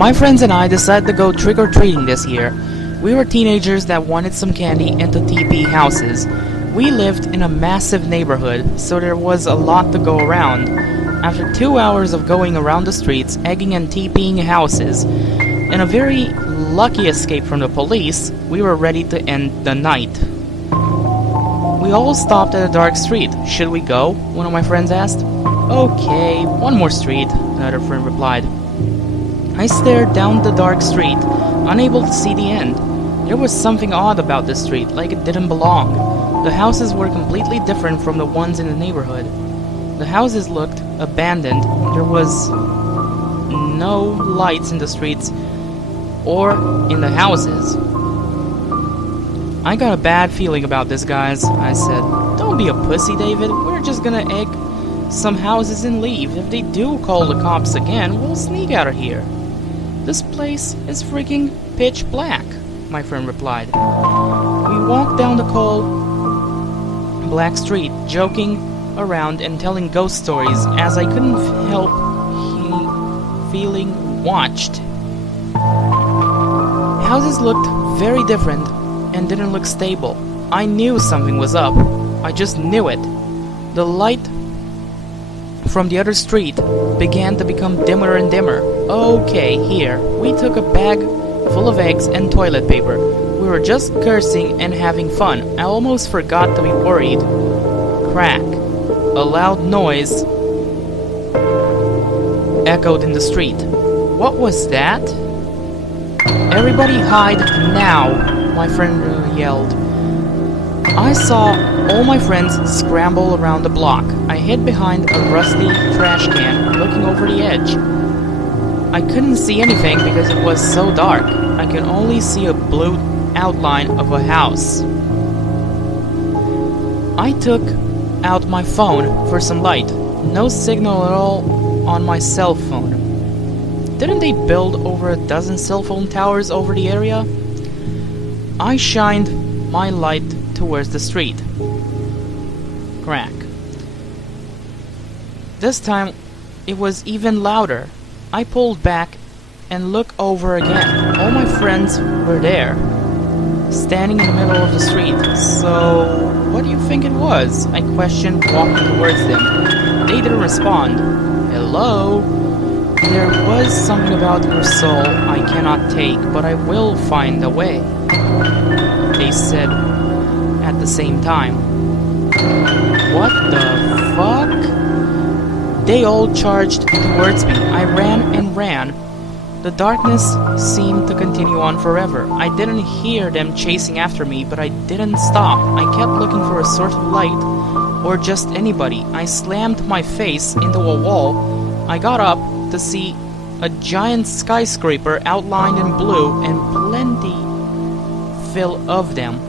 My friends and I decided to go trick-or-treating this year. We were teenagers that wanted some candy and to TP houses. We lived in a massive neighborhood, so there was a lot to go around. After 2 hours of going around the streets, egging and TPing houses, and a very lucky escape from the police, we were ready to end the night. We all stopped at a dark street. Should we go? One of my friends asked. Okay, one more street, another friend replied. I stared down the dark street, unable to see the end. There was something odd about this street, like it didn't belong. The houses were completely different from the ones in the neighborhood. The houses looked abandoned. There was no lights in the streets or in the houses. I got a bad feeling about this, guys, I said. Don't be a pussy, David. We're just gonna egg some houses and leave. If they do call the cops again, we'll sneak out of here. This place is freaking pitch black, my friend replied. We walked down the cold black street, joking around and telling ghost stories as I couldn't help feeling watched. Houses looked very different and didn't look stable. I knew something was up. I just knew it. The light from the other street began to become dimmer and dimmer. Okay, here. We took a bag full of eggs and toilet paper. We were just cursing and having fun. I almost forgot to be worried. Crack. A loud noise echoed in the street. What was that? Everybody hide now, my friend yelled. I saw all my friends scramble around the block. I hid behind a rusty trash can, looking over the edge. I couldn't see anything because it was so dark. I could only see a blue outline of a house. I took out my phone for some light. No signal at all on my cell phone. Didn't they build over a dozen cell phone towers over the area? I shined my light towards the street. Crack. This time it was even louder. I pulled back and looked over again. All my friends were there, standing in the middle of the street. So, what do you think it was? I questioned, walking towards them. They didn't respond. Hello? There was something about your soul I cannot take, but I will find a way, they said at the same time. What the fuck? They all charged towards me. I ran and ran. The darkness seemed to continue on forever. I didn't hear them chasing after me, but I didn't stop. I kept looking for a source of light, or just anybody. I slammed my face into a wall. I got up to see a giant skyscraper outlined in blue and plenty fill of them.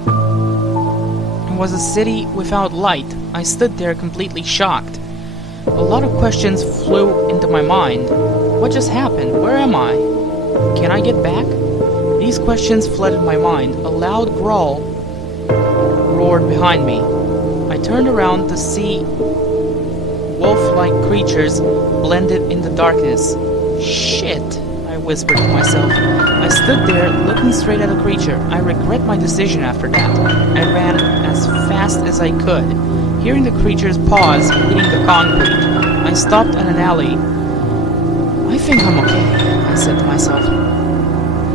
It was a city without light. I stood there completely shocked. A lot of questions flew into my mind. What just happened? Where am I? Can I get back? These questions flooded my mind. A loud growl roared behind me. I turned around to see wolf-like creatures blended in the darkness. Shit, I whispered to myself. I stood there looking straight at the creature. I regret my decision after that. I ran as fast as I could, hearing the creature's paws hitting the concrete. I stopped at an alley. I think I'm okay, I said to myself.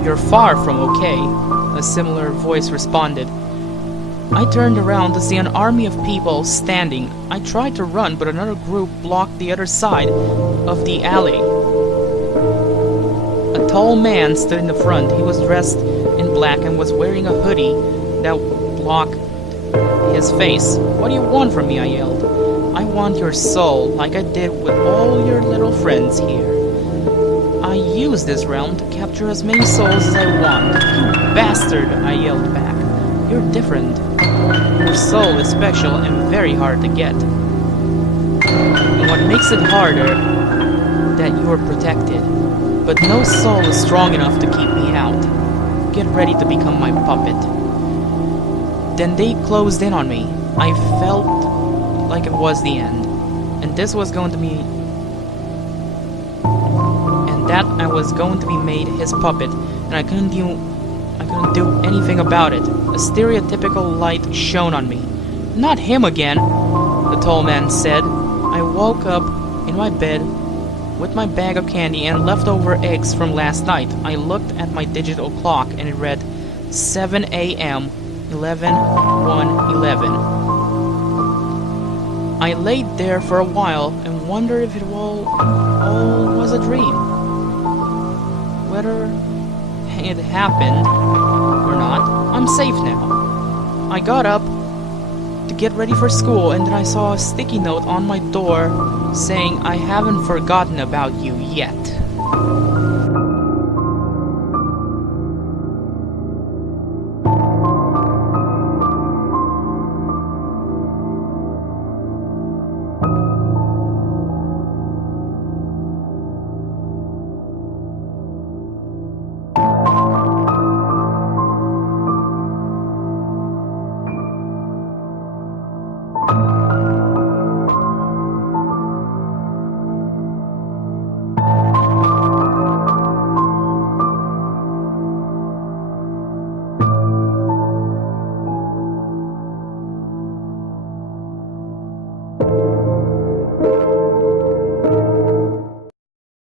You're far from okay, a similar voice responded. I turned around to see an army of people standing. I tried to run, but another group blocked the other side of the alley. A tall man stood in the front. He was dressed in black and was wearing a hoodie that blocked his face. What do you want from me? I yelled. I want your soul, like I did with all your little friends here. I use this realm to capture as many souls as I want. You bastard, I yelled back. You're different. Your soul is special and very hard to get. And what makes it harder, that you are protected. But no soul is strong enough to keep me out. Get ready to become my puppet. Then they closed in on me. I felt like it was the end. And this was going to be... And that I was going to be made his puppet, and I couldn't do anything about it. A stereotypical light shone on me. "Not him again," the tall man said. I woke up in my bed with my bag of candy and leftover eggs from last night. I looked at my digital clock and it read 7 a.m. 11:11. I laid there for a while and wondered if it all was a dream. Whether it happened or not, I'm safe now. I got up to get ready for school, and then I saw a sticky note on my door saying, "I haven't forgotten about you yet."